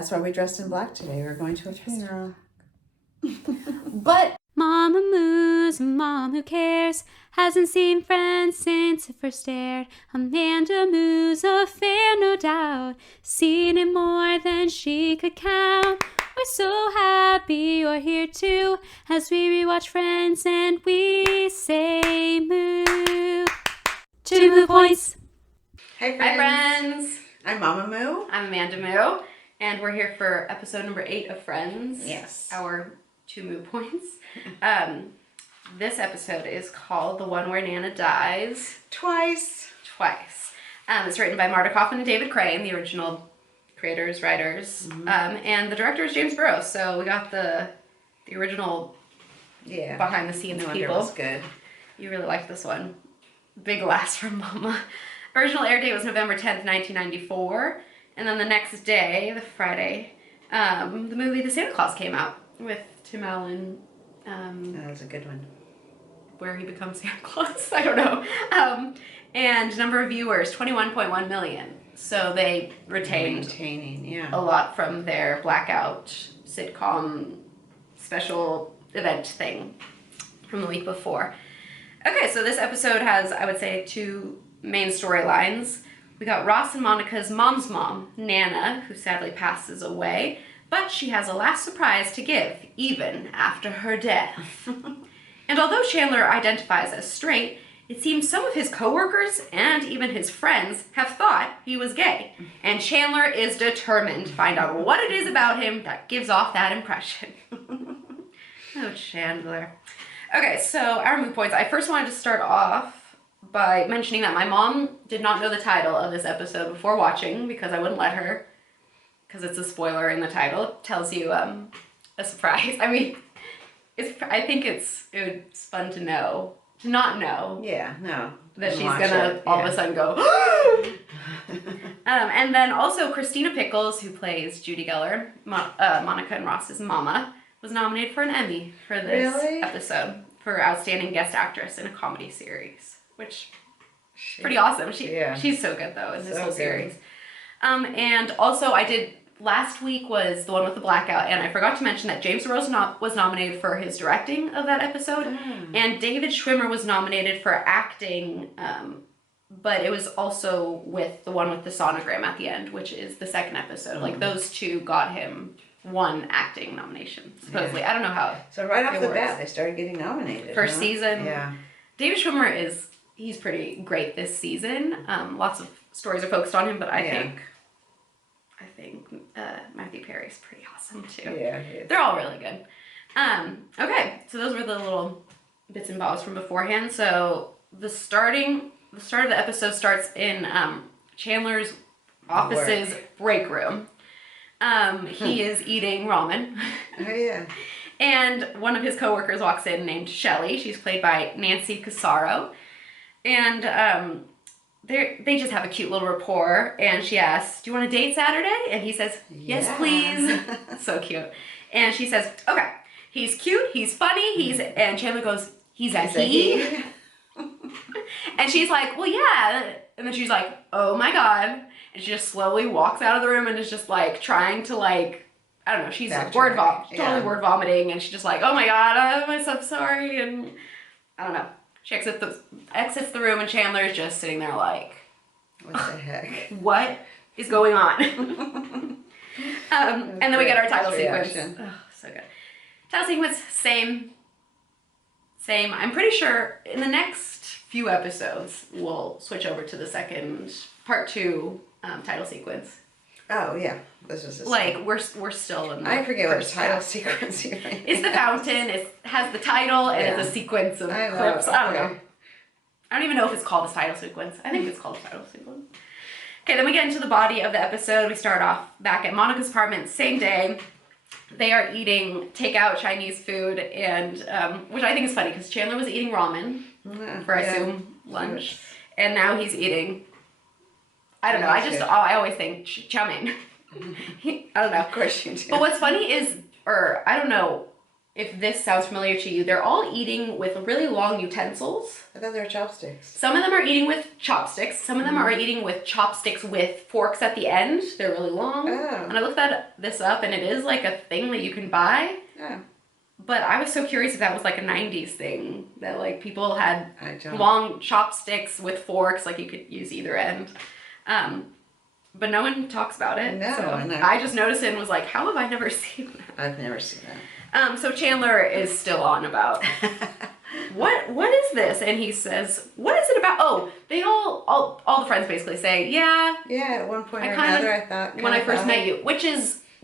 That's why we dressed in black today. We're going to a funeral. But Mommamoo's a mom who cares, hasn't seen friends since it first aired. Amandamoo's a fan, no doubt, seen it more than she could count. We're so happy you're here too, as we rewatch Friends and we say moo. 2 moo points. Hi friends. Hi friends. I'm Mommamoo. I'm Amandamoo, and we're here for episode number 8 of Friends. Yes. Our 2 moo points. This episode is called The One Where Nana Dies. Twice. It's written by Marta, Kauffman, and David Crane, the original creators, writers. Mm-hmm. And the director is James Burrows. So we got the original behind the scenes people. It was good. You really liked this one. Big laughs from Mama. Original air date was November 10th, 1994. And then the next day, the Friday, the movie The Santa Claus came out with Tim Allen. That was a good one. Where he becomes Santa Claus. I don't know. And number of viewers, 21.1 million. So they retained a lot from their blackout sitcom special event thing from the week before. Okay, so this episode has, I would say, 2 main storylines. We got Ross and Monica's mom's mom, Nana, who sadly passes away, but she has a last surprise to give, even after her death. And although Chandler identifies as straight, it seems some of his coworkers and even his friends have thought he was gay. And Chandler is determined to find out what it is about him that gives off that impression. Oh, Chandler. Okay, so our mood points. I first wanted to start off by mentioning that my mom did not know the title of this episode before watching because I wouldn't let her, because it's a spoiler in the title. It tells you a surprise. I mean, I think it's fun to not know. Yeah, no. That she's gonna all of a sudden go. And then also Christina Pickles, who plays Judy Geller, Monica and Ross's mama, was nominated for an Emmy for this episode for Outstanding Guest Actress in a Comedy Series, which is pretty awesome. She's so good though in this whole series. And also last week was the one with the blackout, and I forgot to mention that James Burrows was nominated for his directing of that episode, and David Schwimmer was nominated for acting, but it was also with the one with the sonogram at the end, which is the second episode. Like, those 2 got him 1 acting nomination, supposedly. I don't know how. So right off the bat, they started getting nominated. First season. Yeah. David Schwimmer he's pretty great this season. Lots of stories are focused on him, but I think Matthew Perry's pretty awesome too. Yeah, they're all really good. Okay, so those were the little bits and bobs from beforehand. So the start of the episode starts in Chandler's office's break room. He is eating ramen. Oh yeah. And one of his coworkers walks in named Shelley. She's played by Nancy Casaro, and they just have a cute little rapport, and she asks, "Do you want to date Saturday?" And he says, "Yes, please." So cute. And she says, "Okay, he's cute, he's funny, and Chandler goes, "He's a he?" And she's like, "Well, yeah." And then she's like, "Oh my God." And she just slowly walks out of the room and is just like trying to like, I don't know, she's word vomiting, and she's just like, "Oh my God, I'm so sorry." And I don't know. She exits the room, and Chandler is just sitting there like, what the heck? What is going on? And then we get our title sequence. Oh, so good. Title sequence, same. I'm pretty sure in the next few episodes, we'll switch over to the second, part 2 title sequence. Oh, yeah. This is like, we're still in the I forget what title sequence you're in. It's the fountain. It has the title, and it's a sequence of clips. I don't know. I don't even know if it's called a title sequence. I think it's called a title sequence. Okay, then we get into the body of the episode. We start off back at Monica's apartment, same day. They are eating takeout Chinese food, and which I think is funny, because Chandler was eating ramen for, I assume, lunch. And now he's eating, I don't know, I always think chow mein. I don't know. Of course you do. But what's funny is, I don't know if this sounds familiar to you, they're all eating with really long utensils. I thought they were chopsticks. Some of them are eating with chopsticks. Some of them are eating with chopsticks with forks at the end. They're really long. Oh. And I looked this up, and it is like a thing that you can buy. Oh. But I was so curious if that was like a 90s thing, that like people had long chopsticks with forks, like you could use either end. But no one talks about it. No, so no. I just noticed it and was like, how have I never seen that? I've never seen that. So Chandler is still on about, what is this? And he says, what is it about? Oh, they all the friends basically say, yeah. Yeah, at one point or another, I thought. When I first met you, which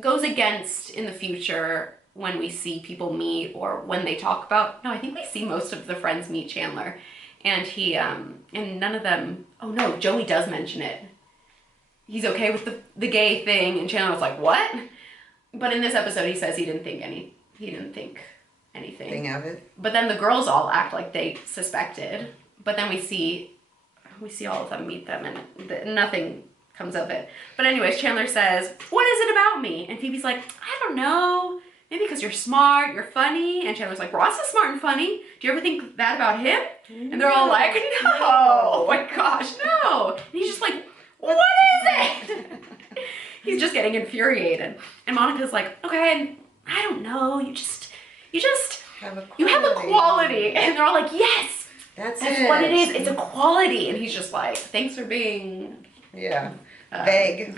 goes against in the future when we see people meet or when they talk about, no, I think we see most of the friends meet Chandler. And he, and none of them, oh no, Joey does mention it. He's okay with the gay thing, and Chandler was like, what? But in this episode, he says he didn't think anything. Thing of it. But then the girls all act like they suspected. But then we see all of them meet them, and nothing comes of it. But anyways, Chandler says, what is it about me? And Phoebe's like, I don't know. Maybe because you're smart, you're funny. And Chandler's like, Ross is smart and funny. Do you ever think that about him? And they're all like, no. Oh my gosh, no. And he's just like, what is it? He's just getting infuriated. And Monica's like, okay, I don't know. You just have a quality. And they're all like, yes, that's what it is. It's a quality. And he's just like, thanks for being vague.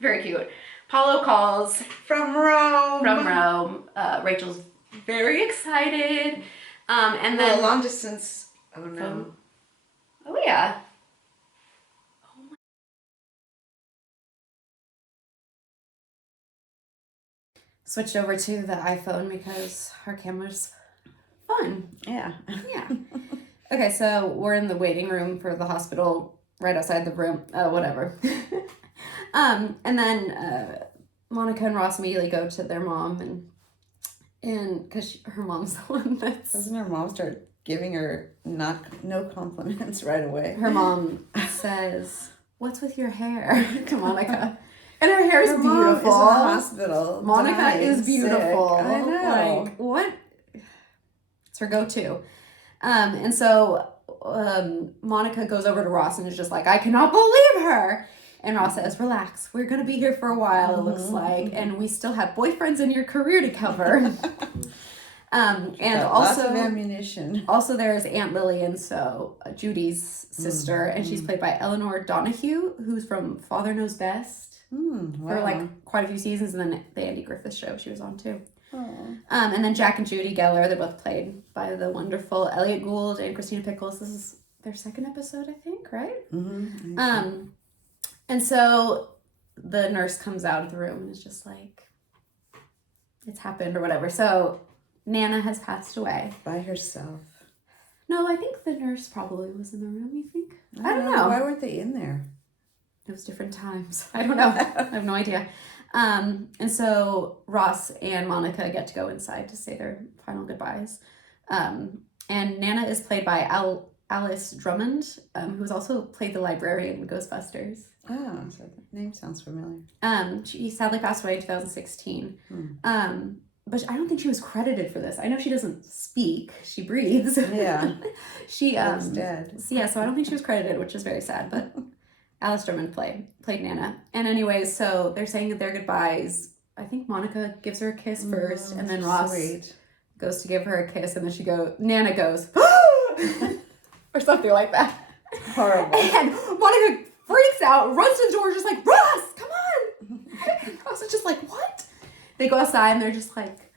Very cute. Paulo calls from Rome. Rachel's very excited. And then long distance. Oh no. Oh yeah. Switched over to the iPhone because our camera's fun. Yeah. Yeah. Okay, so we're in the waiting room for the hospital, right outside the room. Whatever. And then Monica and Ross immediately go to their mom, and because her mom's the one that's... Doesn't her mom start giving her no compliments right away? Her mom says, "What's with your hair?" to Monica. And her hair is beautiful. Mom is in the hospital. Monica is beautiful. Sick. I know. Like, what? It's her go-to. And so Monica goes over to Ross and is just like, I cannot believe her. And Ross says, relax. We're going to be here for a while, it looks like. And we still have boyfriends in your career to cover. And lots of ammunition. Also, there's Aunt Lillian, so Judy's sister. And she's played by Eleanor Donahue, who's from Father Knows Best. Wow. For like quite a few seasons, and then the Andy Griffith Show she was on too. And then Jack and Judy Geller, they're both played by the wonderful Elliot Gould and Christina Pickles. This is their second episode, I think, right? Mm-hmm. And so the nurse comes out of the room and is just like, it's happened or whatever. So Nana has passed away. By herself. No, I think the nurse probably was in the room, you think? I don't know. Why weren't they in there? It was different times. I don't know. I have no idea. And so Ross and Monica get to go inside to say their final goodbyes. And Nana is played by Alice Drummond, who's also played the librarian in Ghostbusters. Oh, so the name sounds familiar. She sadly passed away in 2016. But I don't think she was credited for this. I know she doesn't speak. She breathes. Yeah. She was dead. Yeah, so I don't think she was credited, which is very sad, but Alice Drummond played Nana. And anyways, so they're saying their goodbyes. I think Monica gives her a kiss first, and then Ross goes to give her a kiss, and then Nana goes, or something like that. Horrible. And Monica freaks out, runs to the door, just like, Ross, come on! And Ross is just like, what? They go outside, and they're just like,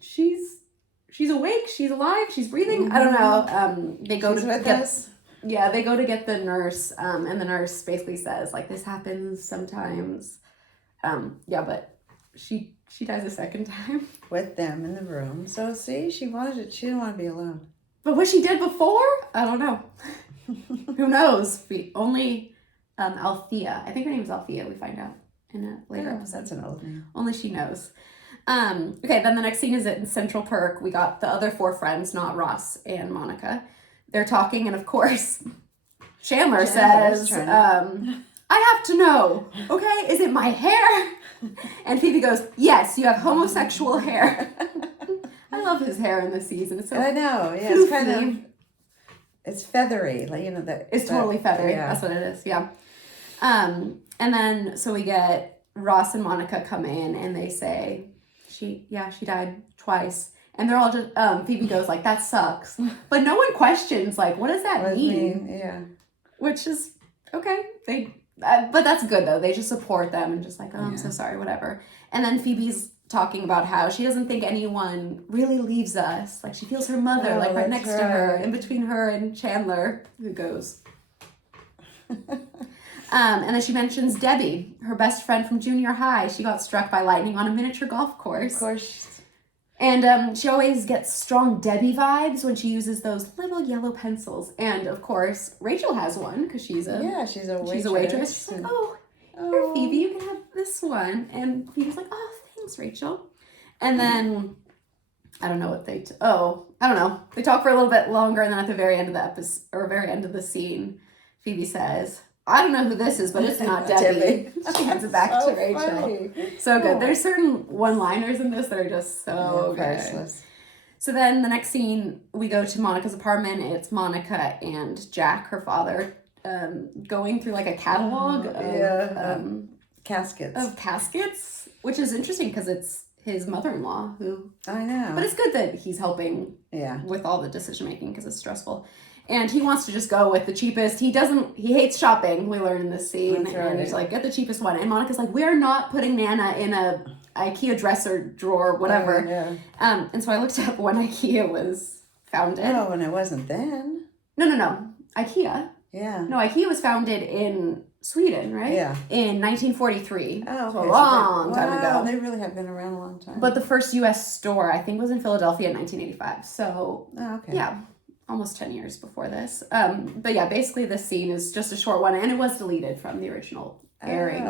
she's awake, she's alive, she's breathing. I don't know. They go to get us. Yeah, they go to get the nurse, and the nurse basically says, like, this happens sometimes. Yeah, but she dies a second time. With them in the room. So, see, she didn't want to be alone. But what she did before? I don't know. Who knows? Only Althea. I think her name is Althea, we find out in a later episode. That's an old name. Only she knows. Okay, then the next scene is in Central Perk. We got the other four friends, not Ross and Monica. They're talking, and of course, Chandler says, I I have to know, okay? Is it my hair? And Phoebe goes, yes, you have homosexual hair. I love his hair in this season. It's so I know. Yeah, it's kind of. It's feathery, like that. It's totally feathery. Yeah. That's what it is. Yeah. And then so we get Ross and Monica come in and they say, she died twice. And they're all just, Phoebe goes like, that sucks. But no one questions, like, what does that mean? Yeah. Which is, okay. But that's good, though. They just support them and just like, oh, I'm so sorry, whatever. And then Phoebe's talking about how she doesn't think anyone really leaves us. Like, she feels her mother, right next to her, in between her and Chandler, who goes. And then she mentions Debbie, her best friend from junior high. She got struck by lightning on a miniature golf course. Of course. And she always gets strong Debbie vibes when she uses those little yellow pencils. And, of course, Rachel has one because she's a waitress. She's like, here, Phoebe, you can have this one. And Phoebe's like, oh, thanks, Rachel. And then, I don't know what they They talk for a little bit longer, and then at the very end of the episode, or very end of the scene, Phoebe says, I don't know who this is, but it's not Debbie. She hands it back to Rachel. Funny. So good. There's certain one-liners in this that are just so good. So then the next scene, we go to Monica's apartment. It's Monica and Jack, her father, going through like a catalog of caskets, which is interesting because it's his mother-in-law who... I know. But it's good that he's helping with all the decision-making because it's stressful. And he wants to just go with the cheapest. He hates shopping, we learn in this scene. That's right. And he's like, get the cheapest one. And Monica's like, we're not putting Nana in a IKEA dresser drawer, whatever. And so I looked up when IKEA was founded. Oh, and it wasn't then. No. IKEA. Yeah. No, IKEA was founded in Sweden, right? Yeah. In 1943. Oh, okay. So a long time ago. They really have been around a long time. But the first U.S. store, I think, was in Philadelphia in 1985. So, yeah. Almost 10 years before this. But yeah, basically this scene is just a short one, and it was deleted from the original airing.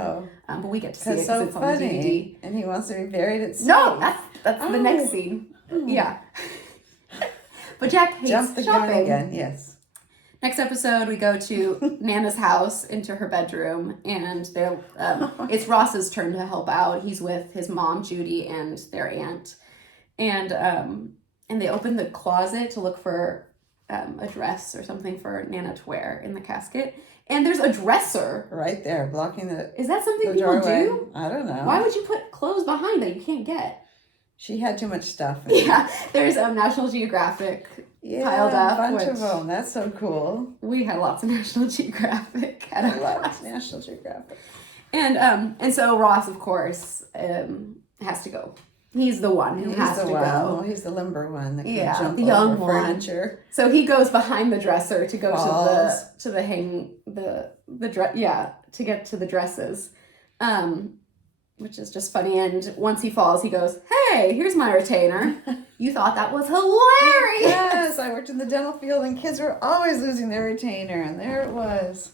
But we get to see it because it's on the DVD. And he wants to be buried at sea. No, that's the next scene. Yeah. But Jack hates Jump the shopping. gun again, yes. Next episode, we go to Nana's house, into her bedroom, and it's Ross's turn to help out. He's with his mom, Judy, and their aunt. And they open the closet to look for a dress or something for Nana to wear in the casket. And there's a dresser. Right there, blocking the Is that something people doorway. do? I don't know. Why would you put clothes behind that you can't get? She had too much stuff. Yeah, there's National Geographic piled up. A bunch of them. That's so cool. We had lots of National Geographic. I love National Geographic. And so Ross, of course, has to go. He's the one who has to go. Well, he's the limber one that can jump the young over one. furniture. So he goes behind the dresser to go to get to the dresses, which is just funny. And once he falls, he goes, "Hey, here's my retainer. You thought that was hilarious." Yes, I worked in the dental field, and kids were always losing their retainer, and there it was.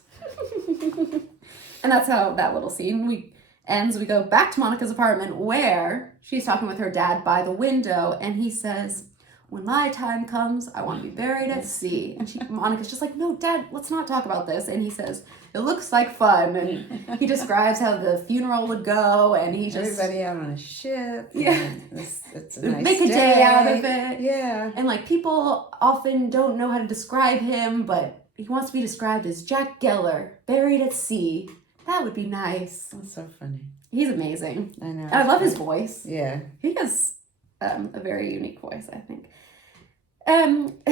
And that's how that little scene ends. We go back to Monica's apartment where she's talking with her dad by the window, and he says, when my time comes, I want to be buried at sea. And Monica's just like, no, Dad, let's not talk about this. And he says, it looks like fun. And he describes how the funeral would go, and he just... Everybody out on a ship. Yeah. It's a nice Make a day out of it. Yeah. And, people often don't know how to describe him, but he wants to be described as Jack Geller, buried at sea. That would be nice. That's so funny. He's amazing. I know. And I love his voice. Yeah. He has a very unique voice, I think.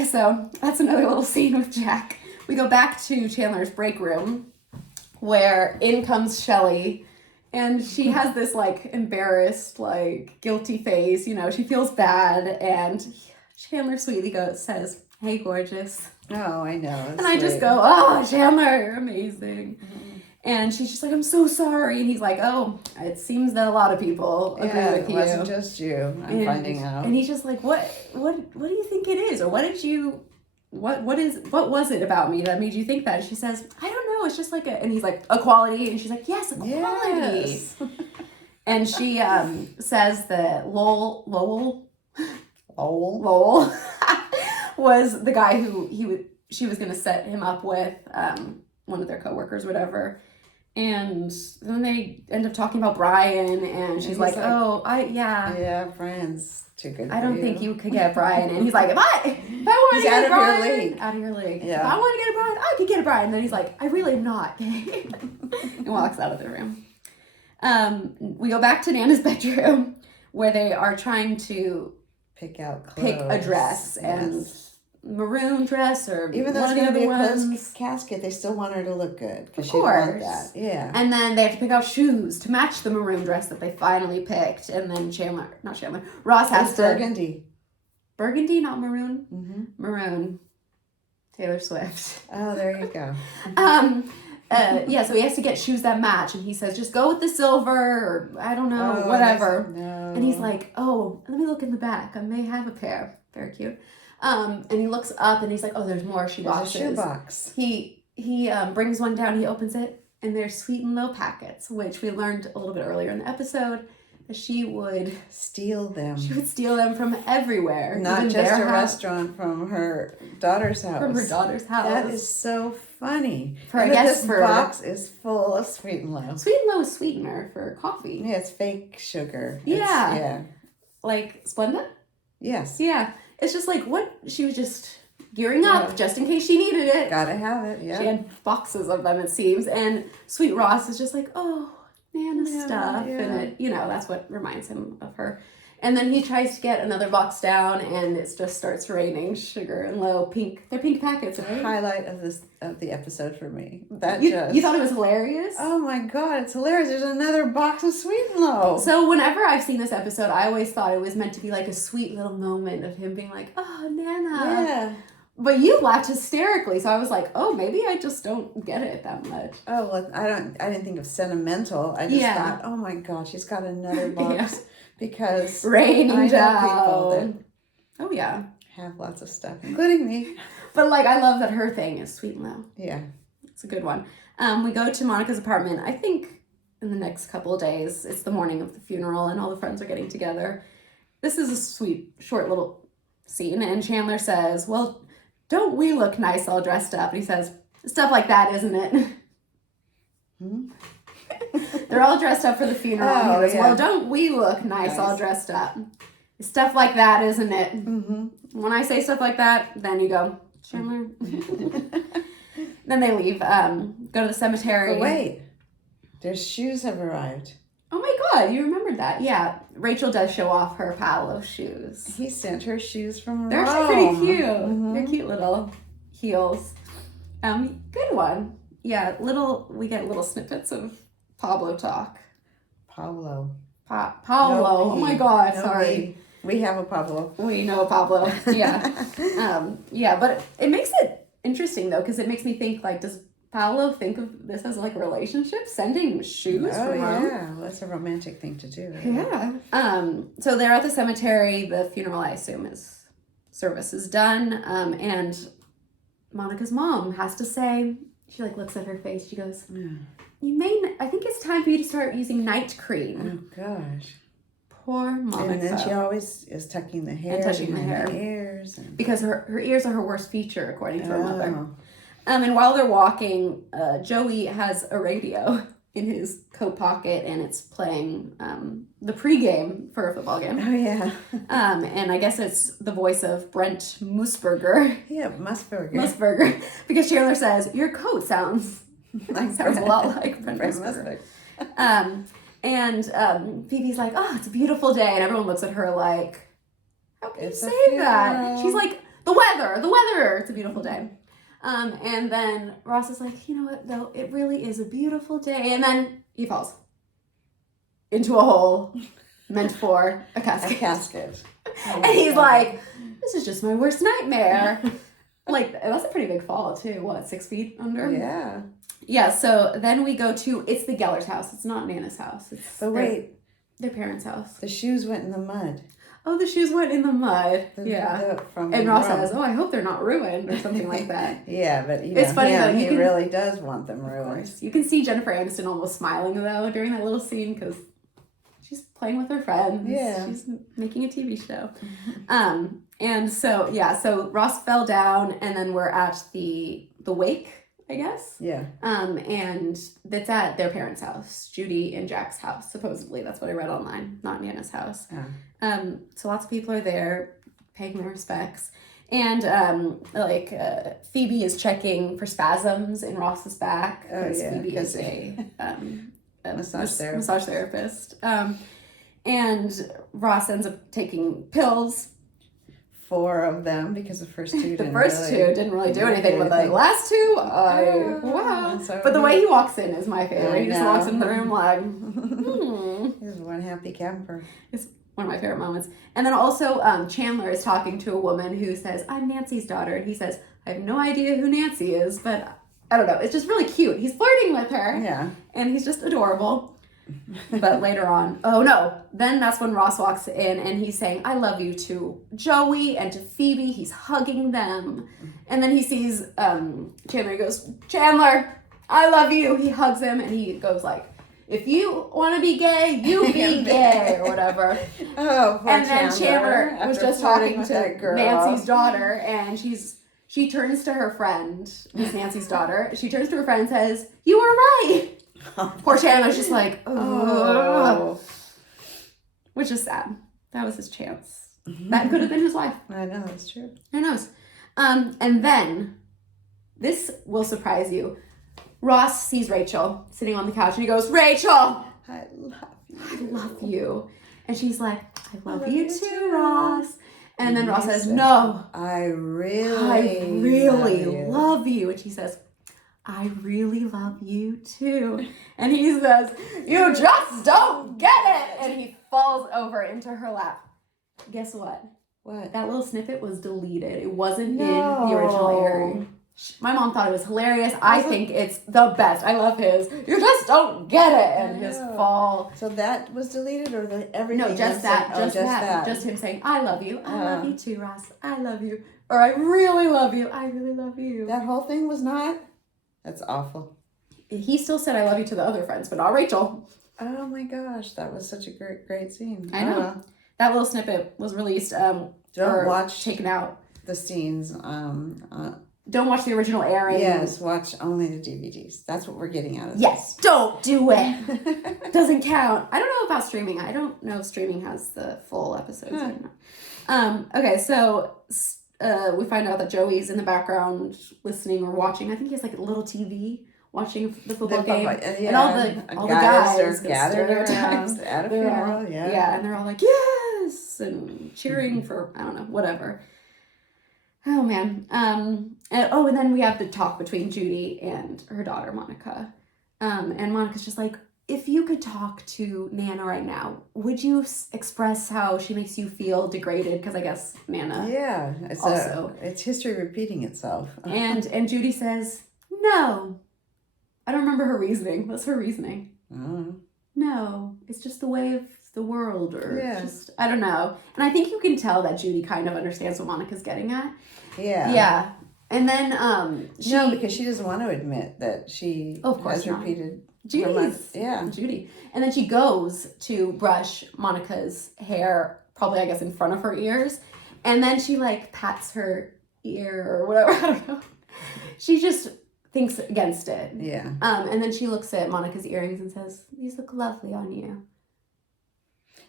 So that's another little scene with Jack. We go back to Chandler's break room where in comes Shelley, and she has this embarrassed, guilty face. She feels bad, and Chandler sweetly says, "Hey, gorgeous." Oh, I know. And I just go, "Oh, Chandler, you're amazing." Mm-hmm. And she's just like, "I'm so sorry." And he's like, "Oh, it seems that a lot of people agree with you. It wasn't just you. I'm finding out." And he's just like, what do you think it is? Or what was it about me that made you think that?" And she says, "I don't know. It's just and he's like, "A quality." And she's like, "Yes, a quality." Yes. And she says that Lowell was the guy who she was going to set him up with, one of their coworkers, whatever. And then they end up talking about Brian, and she's like, "Oh, yeah, Brian's too good. I don't think you could get Brian." And he's like, "If I want to get Brian, out of your league. Yeah. If I want to get a Brian, I could get a Brian." And then he's like, "I really am not." And walks out of the room. We go back to Nana's bedroom, where they are trying to pick out clothes. Pick a dress and maroon dress or even though one it's of the going to other be a ones. closed casket, they still want her to look good because Of she course. want that. Yeah. And then they have to pick out shoes to match the maroon dress that they finally picked. And then Ross has to burgundy, not maroon. Mm-hmm. Maroon. Taylor Swift. Oh, there you go. So he has to get shoes that match, and he says, "Just go with the silver," or I don't know, whatever. No. And he's like, "Oh, let me look in the back. I may have a pair." Very cute. And he looks up, and he's like, "Oh, there's more shoe boxes." There's a shoe box. He brings one down. He opens it, and there's Sweet and Low packets, which we learned a little bit earlier in the episode that she would steal them. She would steal them from everywhere, not just a restaurant, from her daughter's house. From her daughter's house. That is so funny. This box is full of Sweet and Low. Sweet and Low is sweetener for coffee. Yeah, it's fake sugar. Yeah. Like Splenda? Yes. Yeah. It's just like what she was just gearing up just in case she needed it. Gotta have it, yeah. She had boxes of them, it seems. And Sweet Ross is just like, "Oh, Nana stuff." Yeah. And it, that's what reminds him of her. And then he tries to get another box down, and it just starts raining sugar and Low pink. They're pink packets, right? Highlight of the episode for me. You thought it was hilarious? Oh my god, it's hilarious! There's another box of Sweet and Low. So whenever I've seen this episode, I always thought it was meant to be like a sweet little moment of him being like, "Oh, Nana." Yeah. But you laughed hysterically, so I was like, "Oh, maybe I just don't get it that much." Oh well, I didn't think of sentimental. I just thought, oh my god, she's got another box because raining down. People that oh yeah, have lots of stuff, including me. But like, I love that her thing is Sweet and Low. Yeah, it's a good one. We go to Monica's apartment. I think in the next couple of days. It's the morning of the funeral, and all the friends are getting together. This is a sweet, short little scene, and Chandler says, "Well, don't we look nice all dressed up?" And he says, "Stuff like that, isn't it?" They're all dressed up for the funeral. And he goes, "Well, don't we look nice all dressed up? Stuff like that, isn't it?" Mm-hmm. When I say stuff like that, then you go, "Chandler." Then they leave, go to the cemetery. But wait, their shoes have arrived. Oh my god, you remembered that. Yeah, Rachel does show off her Paolo shoes. He sent her shoes from They're Rome. actually pretty cute. Mm-hmm. They're cute little heels. Good one. Yeah, we get little snippets of Pablo talk. Pablo. Pablo. No, oh my god, sorry. We have a Pablo. We know Pablo. Yeah. But it makes it interesting though, because it makes me think, like, does Paolo think of this as like a relationship, sending shoes from Rome? Yeah, well, that's a romantic thing to do. Right? Yeah. So they're at the cemetery. The funeral, I assume, service is done. And Monica's mom has to say, she like looks at her face. She goes, I think it's time for you to start using night cream. Oh gosh. Poor Monica. And then she always is tucking the hair. And touching the hair. Ears. Because her ears are her worst feature, according to her mother. And while they're walking, Joey has a radio in his coat pocket, and it's playing the pregame for a football game. Oh, yeah. And I guess it's the voice of Brent Musburger. Yeah, Musburger. Musburger. Because Chandler says, "Your coat sounds a lot like Brent Musburger." And Phoebe's like, "Oh, it's a beautiful day." And everyone looks at her like, "How can you say that?" She's like, the weather, it's a beautiful day. And then Ross is like, "You know what, though? It really is a beautiful day." And then he falls into a hole meant for a casket. Oh, and he's like, "This is just my worst nightmare." Like, that's a pretty big fall, too. What, 6 feet under? Yeah. Yeah, so then we go to, it's the Geller's house. It's not Nana's house. It's their parents' house. The shoes went in the mud. Oh, the shoes went in the mud. And Ross says, "Oh, I hope they're not ruined," or something like that. Yeah, but it's funny though. He really does want them ruined. You can see Jennifer Aniston almost smiling though during that little scene because she's playing with her friends. Yeah, she's making a TV show. And so Ross fell down, and then we're at the wake I guess. Yeah. And that's at their parents' house, Judy and Jack's house, supposedly. That's what I read online, not Nana's house. So lots of people are there paying their respects. And Phoebe is checking for spasms in Ross's back because Phoebe is a massage therapist. And Ross ends up taking pills. 4 of them because the first 2 didn't. The first 2 didn't really do anything, but the last 2, wow. So but the way he walks in is my favorite. He just walks in the room like, He's one happy camper. It's one of my favorite moments. And then also Chandler is talking to a woman who says, I'm Nancy's daughter. And he says, I have no idea who Nancy is, but I don't know. It's just really cute. He's flirting with her. Yeah. And he's just adorable. But later on, then that's when Ross walks in and he's saying, I love you to Joey and to Phoebe. He's hugging them. And then he sees Chandler. He goes, Chandler, I love you. He hugs him and he goes like, if you want to be gay, you be gay, or whatever. Oh, poor and then Chandler was just talking to Nancy's daughter, and she turns to her friend, Miss Nancy's daughter. She turns to her friend and says, you were right. Poor Chandler's just like, oh. Which is sad. That was his chance. That could have been his wife. I know, that's true. Who knows? And then, this will surprise you. Ross sees Rachel sitting on the couch and he goes, Rachel! I love you. I love you. And she's like, I love you too, Ross. And then Ross says, no. I really love you. And she says, I really love you too. And he says, you just don't get it. And he falls over into her lap. Guess what? What? That little snippet was deleted. It wasn't in the original airing. My mom thought it was hilarious. I think it's the best. I love his, you just don't get it. And his fall. So that was deleted or everything? No, just that. Just him saying, I love you. I love you too, Ross. I love you. Or I really love you. I really love you. That whole thing was not? That's awful. He still said I love you to the other friends, but not Rachel. Oh my gosh, that was such a great scene. I know. That little snippet was released. Taken out. The scenes. Don't watch the original airing. Yes, watch only the DVDs. That's what we're getting out of this. Yes, don't do it. Doesn't count. I don't know about streaming. I don't know if streaming has the full episodes. I don't know. Okay, so we find out that Joey's in the background listening or watching. I think he has like a little TV watching the football game. And all the guys are gathered around at a funeral. Yeah, and they're all like, yes! And cheering for, I don't know, whatever. Oh, man. And then we have the talk between Judy and her daughter, Monica. And Monica's just like, if you could talk to Nana right now, would you express how she makes you feel degraded? Because I guess Nana it's history repeating itself. and Judy says, no. I don't remember her reasoning. What's her reasoning? No, it's just the way of the world, or just, I don't know. And I think you can tell that Judy kind of understands what Monica's getting at. Yeah. And then no, because she doesn't want to admit that she has repeated. Judy. And then she goes to brush Monica's hair, probably I guess in front of her ears, and then she like pats her ear or whatever. I don't know. She just thinks against it. Yeah. And then she looks at Monica's earrings and says, "These look lovely on you."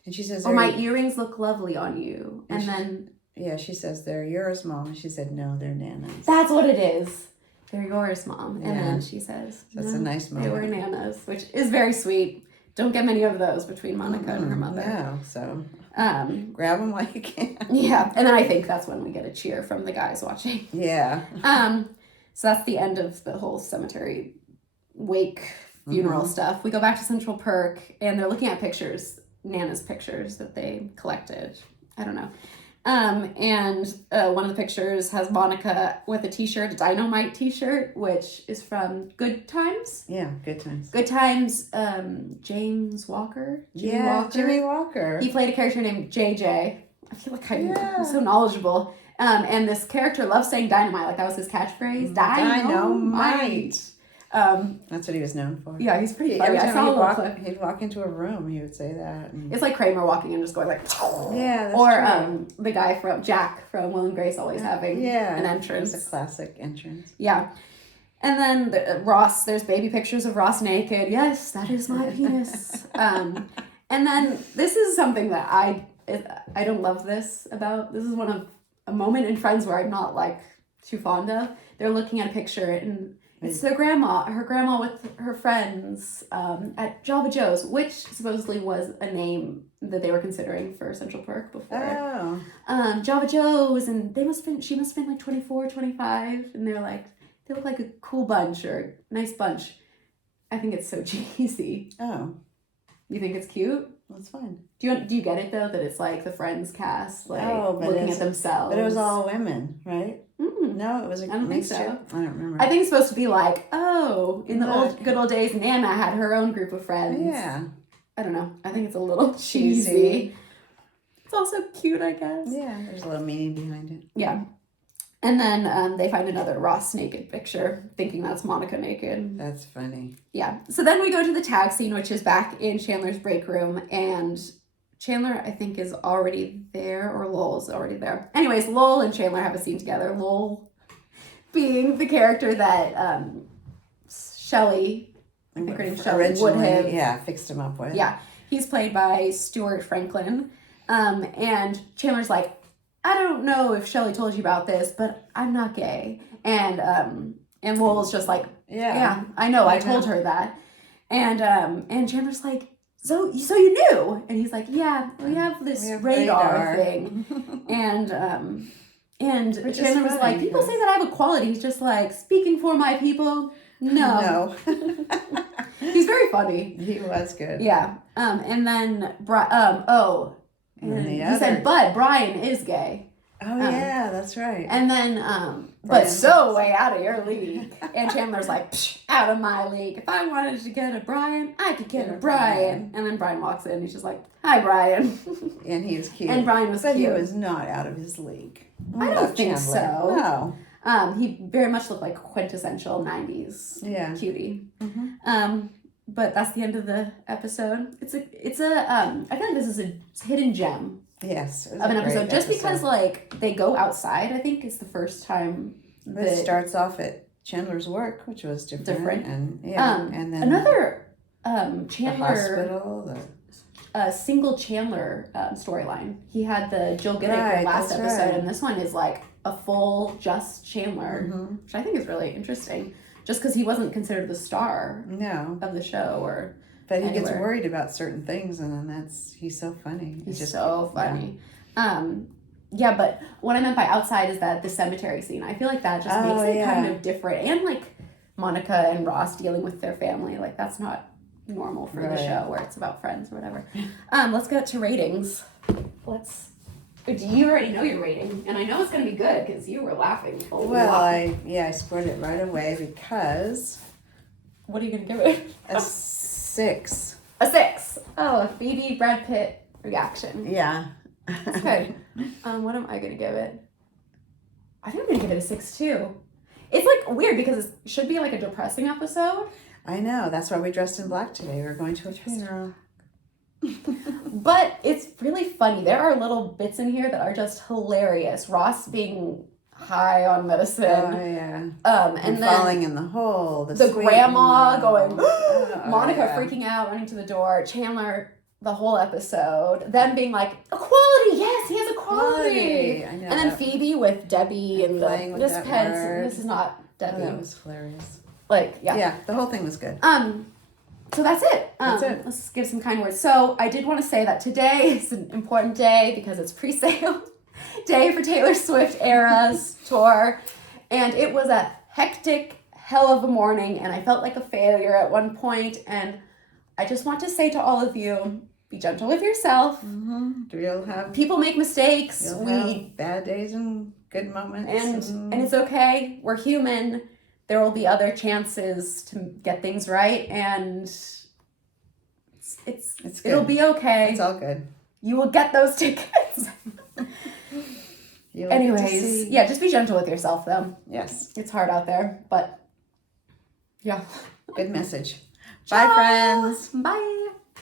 And she says, my earrings look lovely on you. And then... Yeah, she says, they're yours, Mom. And she said, no, they're Nana's. That's what it is. They're yours, Mom. And then she says... That's a nice moment. They were Nana's, which is very sweet. Don't get many of those between Monica and her mother. No, so grab them while you can. Yeah, and then I think that's when we get a cheer from the guys watching. Yeah. So that's the end of the whole cemetery wake funeral stuff. We go back to Central Perk, and they're looking at pictures... Nana's pictures that they collected. I don't know. And one of the pictures has Monica with a t-shirt, a Dynamite t-shirt, which is from Good Times. Yeah, Good Times. Good Times, James Walker. Jimmy Walker. He played a character named JJ. I feel like I'm so knowledgeable. And this character loves saying dynamite, like that was his catchphrase. Dynamite. That's what he was known for. Yeah, he's pretty funny. Every time he'd walk into a room, he would say that. It's like Kramer walking in, just going like, yeah, that's or the guy from Jack from Will and Grace always having an entrance. It's a classic entrance. Yeah. And then Ross, there's baby pictures of Ross naked. Yes, that is my penis. And then this is something that I don't love this about. This is a moment in Friends where I'm not like too fond of. They're looking at a picture and it's her grandma with her friends at Java Joe's, which supposedly was a name that they were considering for Central Perk before. Oh. Java Joe's, and she must have been like 24, 25, and they're like, they look like a cool bunch or a nice bunch. I think it's so cheesy. Oh. You think it's cute? That's fine. Do you get it though, that it's like the Friends cast, like looking at themselves? But it was all women, right? No, it was I don't think so. I don't remember. I think it's supposed to be like, in the good old days, Nana had her own group of friends. Yeah. I don't know. I think it's a little cheesy. It's also cute, I guess. Yeah, there's a little meaning behind it. Yeah. And then they find another Ross naked picture, thinking that's Monica naked. That's funny. Yeah. So then we go to the tag scene, which is back in Chandler's break room, and Chandler, I think, is already there, or Lowell's already there. Anyways, Lowell and Chandler have a scene together. Lowell being the character that Shelley, I think her name's Shelley, would have fixed him up with. Yeah. He's played by Stuart Franklin. And Chandler's like, I don't know if Shelley told you about this, but I'm not gay. And Lowell's just like, yeah, I know, I told her that. And Chandler's like, so you knew? And he's like, yeah, we have this radar thing. And Chandler was like, people say that I have a quality. He's just like, speaking for my people, no. He's very funny. He was good. Yeah. And then, he said, but Brian is gay. Oh, yeah, that's right. And then, but so way out of your league. And Chandler's like, out of my league. If I wanted to get a Brian, I could get a Brian. And then Brian walks in and he's just like, hi, Brian. And he was cute. And Brian was cute. But he was not out of his league. I don't think so. No. He very much looked like quintessential 90s cutie. Mm-hmm. But that's the end of the episode. It's a I feel like this is a hidden gem. Yes. Of an episode. Just because like they go outside, I think it's the first time it starts off at Chandler's work, which was different. And and then another Chandler hospital, single Chandler storyline. He had the Jill Giddick last episode, and this one is like a full just Chandler, which I think is really interesting. Just because he wasn't considered the star of the show, but he gets worried about certain things, and then he's so funny. He's so funny. Yeah. But what I meant by outside is that the cemetery scene. I feel like that just makes it kind of different, and like Monica and Ross dealing with their family, like that's not normal for the show where it's about friends or whatever. Let's get to ratings. You already know your rating, and I know it's going to be good because you were laughing a lot. Well, I scored it right away because... What are you going to give it? A 6. A 6. Oh, a Phoebe Brad Pitt reaction. Yeah. That's good. What am I going to give it? I think I'm going to give it a 6 too. It's like weird because it should be like a depressing episode. I know. That's why we dressed in black today. We're going to a funeral. But it's really funny. There are little bits in here that are just hilarious. Ross being high on medicine. Oh, yeah. And then falling in the hole. The grandma going, Monica freaking out, running to the door. Chandler, the whole episode. Them being like, equality, yes, he has equality. I know. And then Phoebe with Debbie and this pen. This is not Debbie. Oh, that was hilarious. Yeah, the whole thing was good. So that's it. Let's give some kind words. So I did want to say that today is an important day because it's pre-sale day for Taylor Swift Eras tour. And it was a hectic hell of a morning and I felt like a failure at one point. And I just want to say to all of you, be gentle with yourself. Mm-hmm. People make mistakes. You'll have bad days and good moments. And it's okay. We're human. There will be other chances to get things right, and it'll be okay. It's all good. You will get those tickets. Anyways, just be gentle with yourself, though. Yes. It's hard out there, but yeah. Good message. Bye, friends. Bye.